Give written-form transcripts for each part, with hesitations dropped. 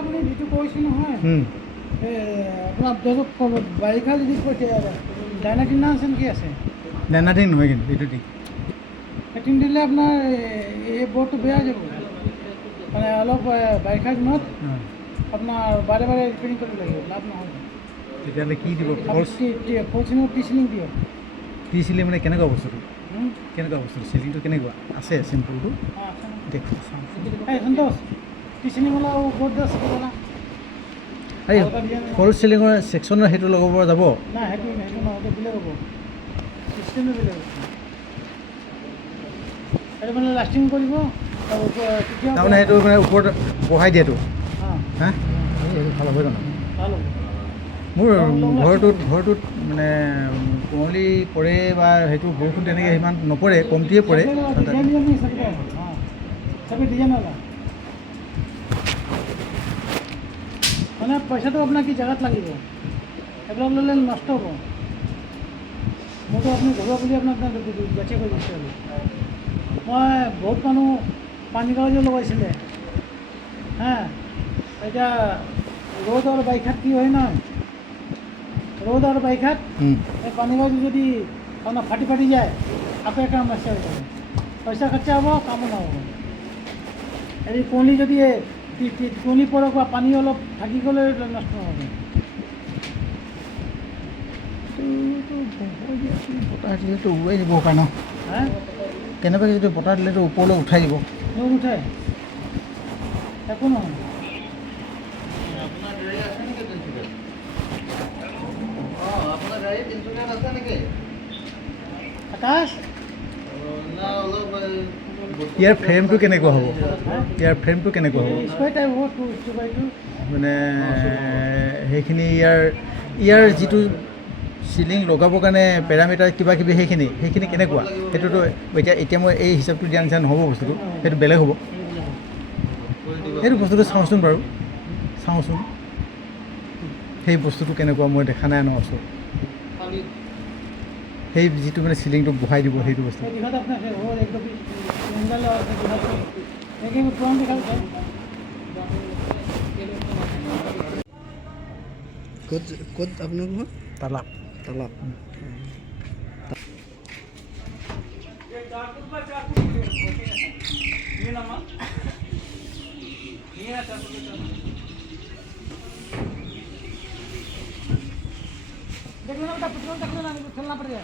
আপুনি যিটো কৈছে নহয় আপোনাৰ বাৰিষা যদি ডাইনাটিন আছে নেকি আছে ডাইনাটিন নহয় কিন্তু এইটো দি এটিন দিলে আপোনাৰ এই বৰটো বেয়া যাব মানে অলপ বাৰিষা দিনত আপোনাৰ বাৰে বাৰে ৰিপেয়াৰিং কৰিব লাগিব লাভ নহয় তেতিয়াহ'লে কি দিব ফলচিনৰ টিচিলিং দিয়ক টিচিলিং মানে কেনেকুৱা বস্তুটো চিলিংটো কেনেকুৱা আছে চিম্পুলটো দেখোঁ সন্তোষ টিচিলিং ওলাও বহুত আছে না এই ফল চিলিঙৰ ছেকশ্যনৰ সেইটো লগাব পৰা যাব নাই সেইটো নহওঁতে দিলে হ'ব চিষ্টেমটো দিলে হ'ব সেইটো মানে লাষ্টিং কৰিব তাৰমানে সেইটো মানে ওপৰত বহাই দিয়েতো হা সেইটো ভাল হ'ব জানো ভাল হ'ব মোৰ ঘৰটোত মানে কুঁৱলী পৰে বা সেইটো বৰষুণ তেনেকৈ সিমান নপৰে কমটিয়ে পৰে মানে পইচাটো আপোনাক কি জেগাত লাগিব এইবিলাক ল'লে নষ্ট হ'ব মইতো আপুনি ঘৰুৱা বুলি আপোনাক যাচি কৰি দিছোঁ আৰু মই বহুত মানুহ পানী কাগজো লগাইছিলে হা এতিয়া ৰ'দ আৰু বাৰিষাত কি হয় নহয় ৰ'দ আৰু বাৰিষাত এই পানী কাগজ যদি আপোনাৰ ফাটি যায় আকৌ এক সমস্যা হৈ যাব পইচা খৰচা হ'ব কামো নহ'ব এই কুঁৱলী যদি কুঁৱলী পৰক বা পানী অলপ থাকি গ'লে নষ্ট নহ'ব বতাহ দিলেতো উৰুৱাই দিব পাৰে ন হা কেনেবাকৈ যদি বতাহ দিলেতো ওপৰলৈ উঠাই দিব নুঠে একো নহয় আকাশ ইয়াৰ ফ্ৰেমটো কেনেকুৱা হ'ব স্কুৱাই টাইপ হ'ব 2x2 মানে সেইখিনি ইয়াৰ যিটো চিলিং লগাবৰ কাৰণে পেৰামিটাৰ কিবা কিবি সেইখিনি কেনেকুৱা সেইটোতো এতিয়া মই এই হিচাপটো দিয়া নিচিনা নহ'ব বস্তুটো সেইটো বেলেগ হ'ব সেইটো বস্তুটো চাওঁচোন বাৰু সেই বস্তুটো কেনেকুৱা মই দেখা নাই ন আছোঁ সেই যিটো মানে চিলিংটো বহাই দিব সেইটো বস্তু ক'ত আপোনাৰ ঘৰ তালাপ देखो ना पेट्रोल देखो ना खेलना पड़ेगा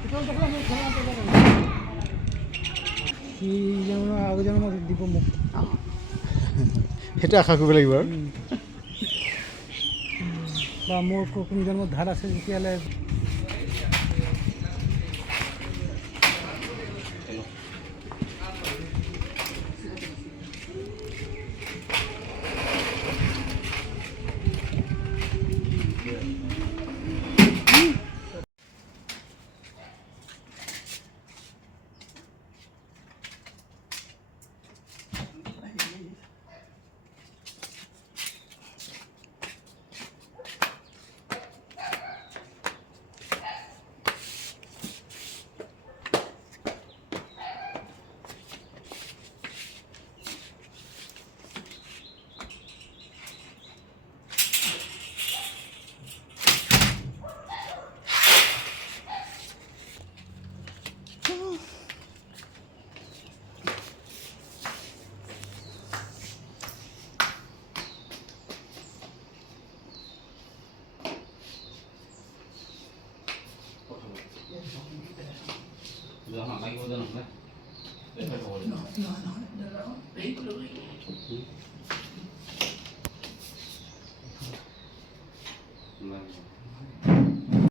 पेट्रोल देखो ना खेलना पड़ेगा कि যেন আগৰ জন্মত দিব মোক সেইটো আশা কৰিব লাগিব আৰু বা মোৰ কোনো জন্মত ধাৰ আছে তেতিয়াহ'লে No,